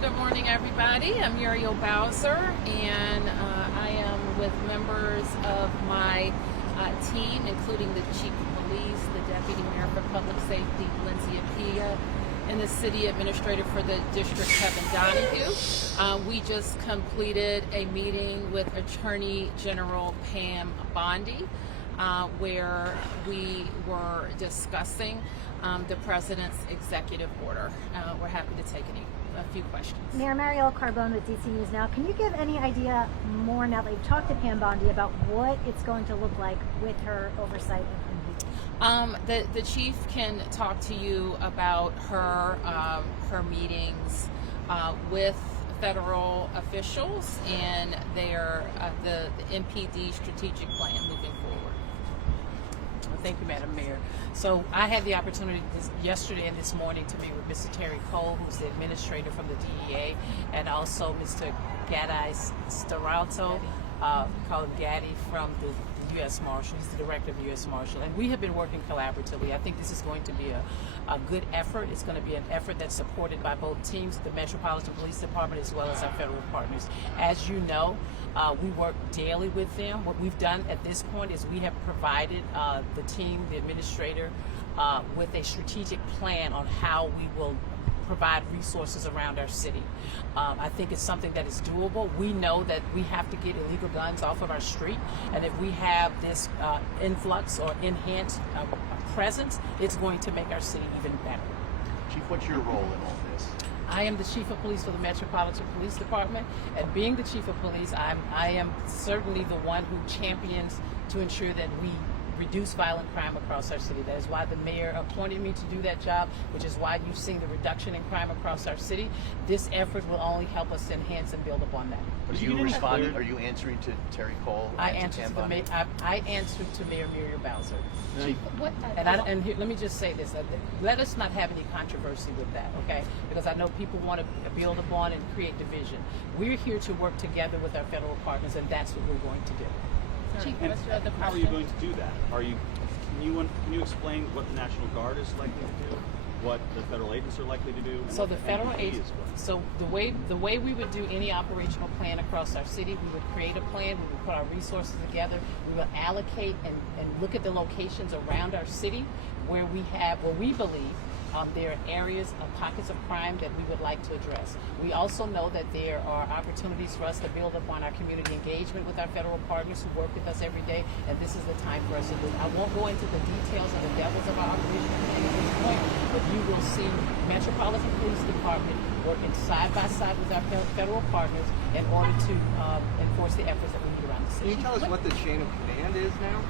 good morning, everybody. I'm Muriel Bowser, and I am with members of my team, including the Chief of Police, the Deputy Mayor for Public Safety, Lindsay Apia, and the City Administrator for the District, Kevin Donahue. We just completed a meeting with Attorney General Pam Bondi, where we were discussing the President's executive order. We're happy to take a few questions. Mayor Muriel Carbone with DC News Now. Can you give any idea more now that you've talked to Pam Bondi about what it's going to look like with her oversight of MPD? The chief can talk to you about her meetings with federal officials and their the MPD strategic plan moving forward. Thank you, Madam Mayor. So I had the opportunity yesterday and this morning to meet with Mr. Terry Cole, who's the administrator from the DEA, and also Mr. Gadai Staralto, called Gaddy from the U.S. Marshal. He's the director of the U.S. Marshal. And we have been working collaboratively. I think this is going to be a good effort. It's going to be an effort that's supported by both teams, the Metropolitan Police Department as well as our federal partners. As you know, we work daily with them. What we've done at this point is we have provided the team, the administrator, with a strategic plan on how we will provide resources around our city. I think it's something that is doable. We know that we have to get illegal guns off of our street, and if we have this influx or enhanced presence, it's going to make our city even better. Chief, what's your role in all this? I am the Chief of Police for the Metropolitan Police Department, and being the Chief of Police, I am certainly the one who champions to ensure that we reduce violent crime across our city. That is why the mayor appointed me to do that job, which is why you've seen the reduction in crime across our city. This effort will only help us enhance and build upon that. Are you responding? Are you answering to Terry Cole? I answer to Mayor Muriel Bowser. Chief, Let me just say this: let us not have any controversy with that, okay? Because I know people want to build upon and create division. We're here to work together with our federal partners, and that's what we're going to do. Chief, and how are you going to do that? Can you explain what the National Guard is likely to do, what the federal agents are likely to do? And so what the federal MPD agents. So the way we would do any operational plan across our city, we would create a plan. We would put our resources together. We would allocate and look at the locations around our city where we believe there are areas of pockets of crime that we would like to address. We also know that there are opportunities for us to build upon our community engagement with our federal partners who work with us every day, and this is the time for us to do it. I won't go into the details and the devils of our operation plan at this point, but you will see Metropolitan Police Department working side by side with our federal partners in order to enforce the efforts that we need around the city. Can you tell us what the chain of command is now?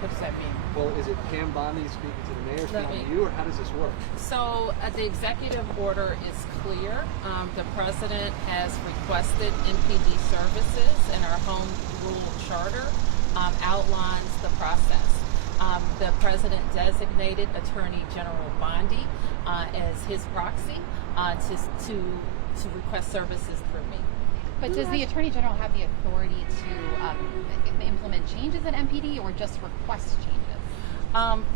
What does that mean? Well, is it Pam Bondi speaking to the mayor, speaking to you, or how does this work? So the executive order is clear. The President has requested MPD services, and our home rule charter outlines the process. The President designated Attorney General Bondi as his proxy to request services through me. But does the Attorney General have the authority to implement changes in MPD or just request changes?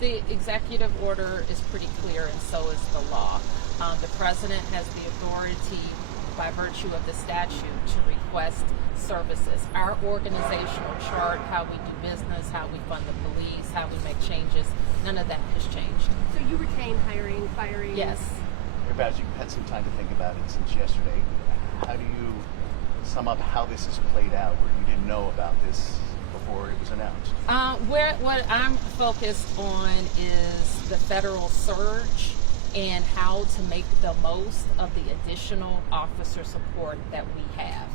The executive order is pretty clear, and so is the law. The President has the authority, by virtue of the statute, to request services. Our organizational chart, how we do business, how we fund the police, how we make changes, none of that has changed. So you retain hiring, firing? Yes. Mayor Bowser, you've had some time to think about it since yesterday. How do you sum up how this has played out, where you didn't know about this before it was announced? What I'm focused on is the federal surge and how to make the most of the additional officer support that we have.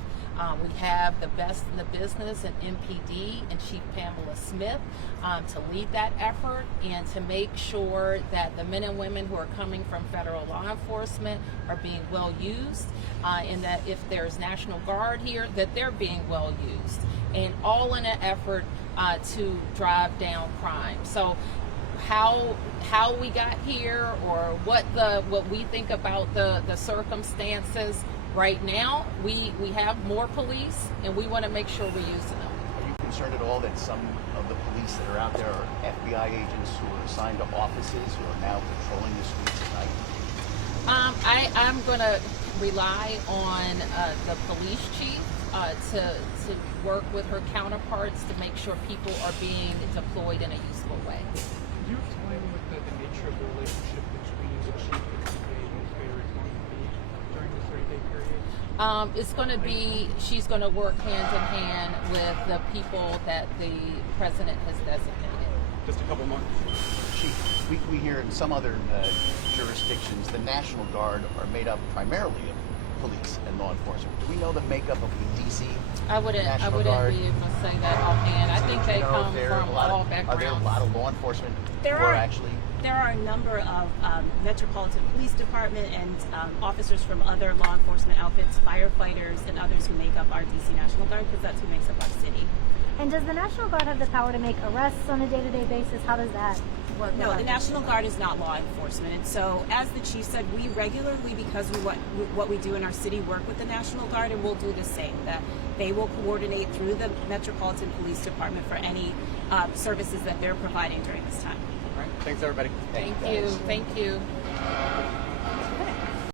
We have the best in the business in MPD and Chief Pamela Smith to lead that effort and to make sure that the men and women who are coming from federal law enforcement are being well used, and that if there's National Guard here, that they're being well used, and all in an effort to drive down crime. So how we got here, or what we think about the circumstances right now, we have more police, and we want to make sure we're using them. Are you concerned at all that some of the police that are out there are FBI agents who are assigned to offices who are now patrolling the streets at night? I'm going to rely on the police chief to work with her counterparts to make sure people are being deployed in a useful way. Could you explain what the nature of the relationship between the chief and the administrator is going to be during this 30-day period? It's going to be, she's going to work hand in hand with the people that the president has designated. Just a couple more. Chief, we hear in some other jurisdictions the National Guard are made up primarily of police and law enforcement. Do we know the makeup of the DC I wouldn't National Guard? be able to say that offhand. I think they come from all backgrounds. Are there a lot of law enforcement There who are are. actually? There are a number of Metropolitan Police Department and officers from other law enforcement outfits, firefighters, and others who make up our DC National Guard, because that's who makes up our city. And does the National Guard have the power to make arrests on a day-to-day basis? How does that work? No, the National Guard is not law enforcement. And so, as the chief said, we regularly, because what we do in our city, work with the National Guard, and we'll do the same. That they will coordinate through the Metropolitan Police Department for any services that they're providing during this time. All right. Thanks, everybody. Thank you. Thank you.